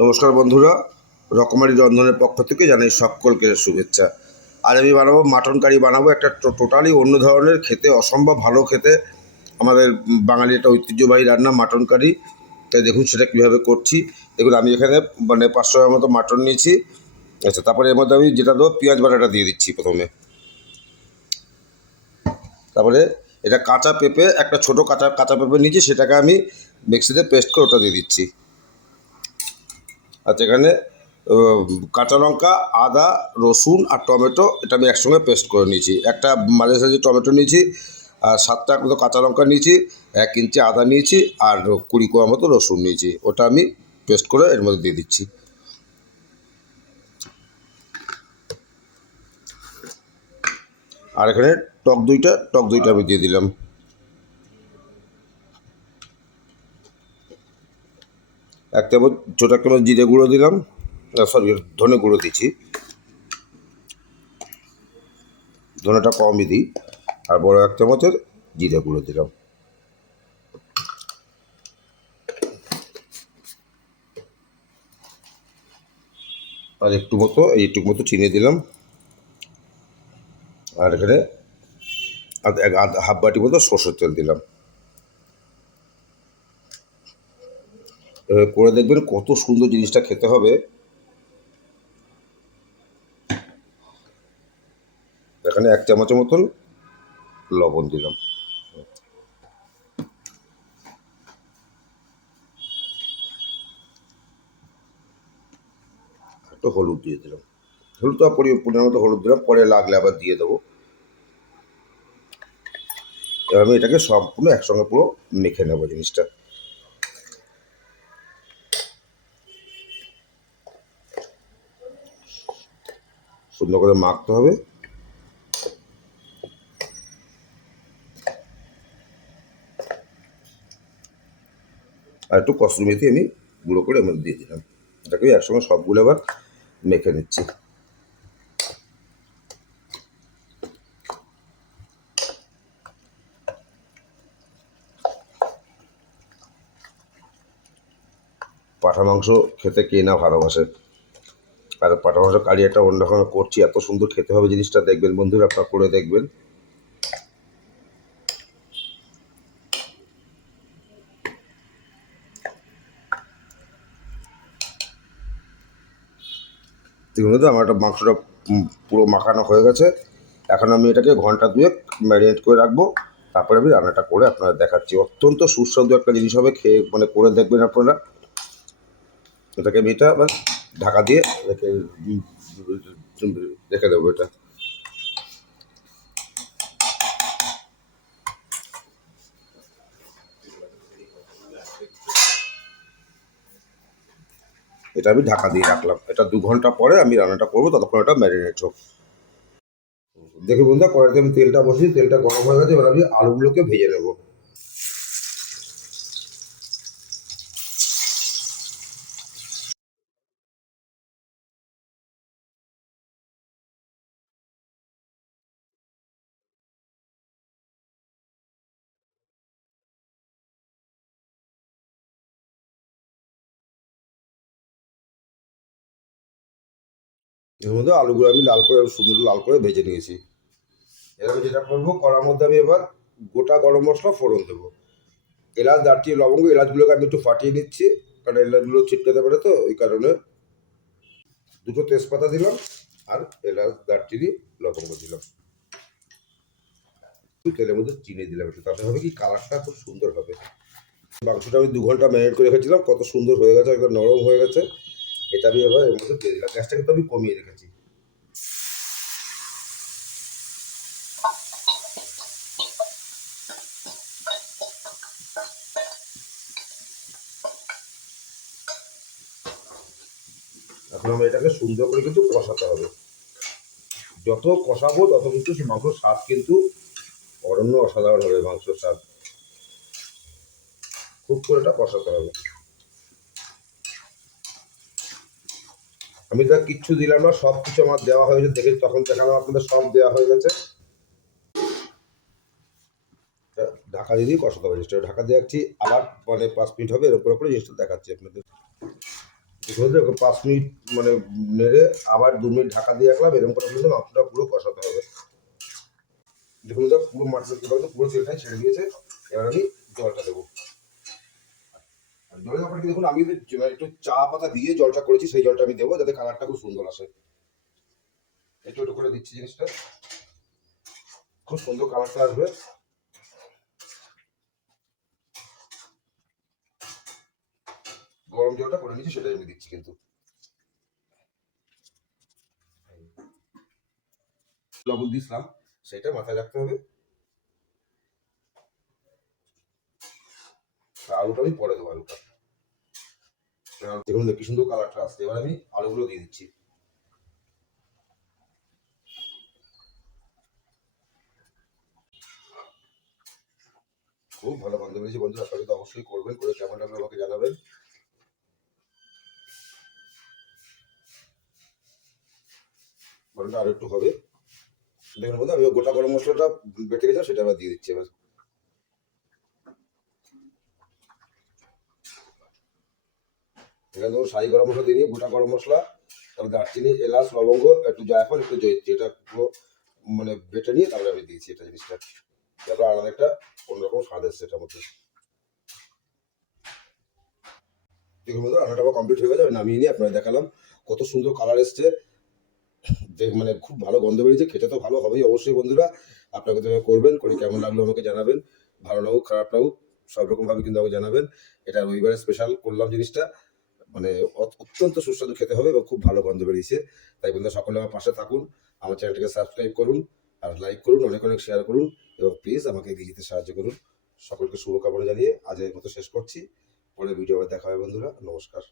নমস্কার বন্ধুরা, রকমারি রন্ধনের পক্ষ থেকে জানাই সকলকে শুভেচ্ছা। আজ আমি বানাবো মাটন কারি বানাবো, একটা টোটালি অন্য ধরনের, খেতে অসম্ভব ভালো খেতে। আমাদের বাঙালি একটা ঐতিহ্যবাহী রান্না মাটন কারি। তাই দেখুন সেটা কীভাবে করছি। দেখুন আমি এখানে 500 গ্রাম মতো মাটন নিয়েছি। আচ্ছা, তারপরে এর মধ্যে আমি যেটা দেবো পেঁয়াজ বাটাটা দিয়ে দিচ্ছি প্রথমে। তারপরে এটা কাঁচা পেঁপে, একটা ছোটো কাঁচা কাঁচা পেঁপে নিয়েছি, সেটাকে আমি মিক্সিতে পেস্ট করে ওটা দিয়ে দিচ্ছি। আচ্ছা, এখানে কাঁচা লঙ্কা, আদা, রসুন আর টমেটো এটা আমি একসঙ্গে পেস্ট করে নিয়েছি। একটা মাঝারি সাইজের টমেটো নিয়েছি, আর 7টা মতো কাঁচা লঙ্কা নিয়েছি, 1 ইঞ্চি আদা নিয়েছি, আর 20 কোয়া মতো রসুন নিয়েছি। ওটা আমি পেস্ট করে এর মধ্যে দিয়ে দিচ্ছি। আর এখানে টক দইটা আমি দিয়ে দিলাম। ছোটো 1 চামচ জিরে গুঁড়ো দিলাম, সরি ধনে গুঁড়ো দিচ্ছি, ধনেটা কমই দিই। আর বড় 1 চামচের জিরে গুঁড়ো দিলাম। আর এইটুকু মতো চিনি দিলাম। আর এখানে হাফ বাটি মতো সরষের তেল দিলাম। এভাবে করে দেখবেন কত সুন্দর জিনিসটা খেতে হবে। এখানে 1 চামচের মতন লবণ দিলাম। একটু হলুদ দিয়ে দিলাম। হলুদটা পরিমাণ মতো হলুদ দিলাম, পরে লাগলে আবার দিয়ে দেবো। এবার আমি এটাকে সম্পূর্ণ একসঙ্গে পুরো মেখে নেবো জিনিসটা। সুন্দর করে মাখতে হবে। আর একটু কসুরি মেথি আমি গুঁড়ো করে এর মধ্যে দিয়ে দিলাম। এটাকে একসঙ্গে সবগুলো আবার মেখে নিচ্ছি। পাঁঠা মাংস খেতে কে না ভালোবাসে। আর পাঁঠা মাংস কারি একটা অন্যরকম করছি, এত সুন্দর খেতে হবে জিনিসটা, দেখবেন বন্ধুরা, আপনারা করে দেখবেন। দেখুন তো আমার একটা মাংসটা পুরো মাখানো হয়ে গেছে। এখন আমি এটাকে ঘন্টা 2 ম্যারিনেট করে রাখবো। তারপরে আমি রান্নাটা করে আপনারা দেখাচ্ছি। অত্যন্ত সুস্বাদু একটা জিনিস হবে, খেয়ে করে দেখবেন আপনারা। এটাকে আমি এটা আবার ঢাকা দিয়ে রেখে রেখে দেবো এটা। এটা আমি ঢাকা দিয়ে রাখলাম। এটা 2 ঘন্টা পরে আমি রান্নাটা করবো, ততক্ষণ এটা ম্যারিনেট হোক। দেখুন বন্ধুরা, কড়াইতে আমি তেলটা বসিয়ে, তেলটা গরম হয়ে গেছে। এবার আমি আলুগুলোকে ভেজে নেবো। এর মধ্যে আলুগুলো আমি সুন্দর লাল করে ভেজে নিয়েছি। এবার যেটা করবো, কড়ার মধ্যে আমি এবার গোটা গরম মশলা ফোড়ন দেবো। এলাচ, দারচিনি, লবঙ্গ, এলাচগুলোকে আমি একটু ফাটিয়ে নিচ্ছি, কারণ এলাচগুলো ছিটকাতে পারে, তো ওই কারণে। 2টো তেজপাতা দিলাম, আর এলাচ, দারচিনি, লবঙ্গ দিলাম। তেলের মধ্যে চিনি দিলাম একটু, তাতে হবে কি কালারটা খুব সুন্দর হবে। মাংসটা আমি 2 ঘন্টা ম্যারিনেট করে রেখেছিলাম, কত সুন্দর হয়ে গেছে, একদম নরম হয়ে গেছে। এটা আমি এবার এর মধ্যে দিয়ে দিলাম। গ্যাসটা কিন্তু আমি কমিয়ে রেখেছি। এখন আমরা এটাকে সুন্দর করে কিন্তু কষাতে হবে। যত কষাবো তত কিন্তু সেই মাংসর স্বাদ কিন্তু অরণ্য অসাধারণ হবে। মাংসর স্বাদ খুব করে এটা কষাতে হবে। আমি তো কিচ্ছু দিলাম না, সব কিছু আমার দেওয়া হয়েছে। দেখে তখন দেখালাম আপনাদের, সব দেওয়া হয়ে গেছে। ঢাকা দিয়ে কষাতে হবে জিনিসটা। ঢাকা দিয়ে রাখছি, আবার 5 মিনিট হবে, এর উপরে করে জিনিসটা দেখাচ্ছি আপনাদের। বন্ধু 5 মিনিট মানে নেড়ে আবার 2 মিনিট ঢাকা দিয়ে রাখলাম, এরকম করে কিন্তু মাংসটা পুরো কষাতে হবে। দেখুন দাদা পুরো মাংসটা পুরো তেলটাই ছেড়ে দিয়েছে। এবার আমি জলটা দেবো। জলের ব্যাপারটা দেখুন, আমি একটু চা পাতা দিয়ে জলটা করেছি, সেই জলটা আমি দেবো যাতে কালারটা খুব সুন্দর আসে। একটু একটু করে দিচ্ছি, জিনিসটা খুব সুন্দর কালারটা আসবে। গরম জলটা করে নিচ্ছি, সেটাই আমি দিচ্ছি কিন্তু। লবণ দিয়েছিলাম, সেটা মাথায় রাখতে হবে। আলুটা আমি পরে দেবো। আলুটা দেখুন কি সুন্দর কালারটা আসছে। এবার আমি আলুগুলো দিয়ে দিচ্ছি। খুব ভালো গন্ধ বেরিয়েছে বন্ধু, আপনারা তো অবশ্যই করবেন, করে কেমন লাগলো আমাকে জানাবেন। গরমটা আরো একটু হবে। দেখুন বন্ধু, আমি গোটা গরম মশলাটা বেটে গেছে, সেটা আবার দিয়ে দিচ্ছি এবার। এখানে ধরুন শাহি গরম মশলা দিয়ে নিয়ে গোটা গরম মশলা, তারপর দারচিনি, এলাচ, লবঙ্গ, একটু জায়ফল, একটু জয়িত্রী, এটা পুরো মানে বেটে নিয়ে তারপরে আমি দিয়েছি এটা জিনিসটা। তারপর আলাদা একটা অন্যরকম স্বাদ এসছে এটার মধ্যে। দেখুন বন্ধু, রান্নাটা আবার কমপ্লিট হয়ে গেছে, আমি নামিয়ে নিয়ে আপনারা দেখালাম কত সুন্দর কালার এসছে। মানে খুব ভালো গন্ধ বেরিয়েছে, খেতে তো ভালো হবেই অবশ্যই বন্ধুরা। আপনাকে তো করবেন, করে কেমন লাগলো আমাকে জানাবেন। ভালো লাগুক খারাপ লাগুক সব রকম ভাবে কিন্তু আমাকে জানাবেন। এটা রবিবারে স্পেশাল করলাম জিনিসটা, মানে অত্যন্ত সুস্বাদু খেতে হবে এবং খুব ভালো গন্ধ বেরিয়েছে। তাই বন্ধুরা সকলে আমার পাশে থাকুন, আমার চ্যানেলটিকে সাবস্ক্রাইব করুন, আর লাইক করুন, অনেক অনেক শেয়ার করুন, এবং প্লিজ আমাকে এগিয়ে যেতে সাহায্য করুন। সকলকে শুভকামনা জানিয়ে আজকের মতো শেষ করছি। পরে ভিডিও দেখা হবে বন্ধুরা, নমস্কার।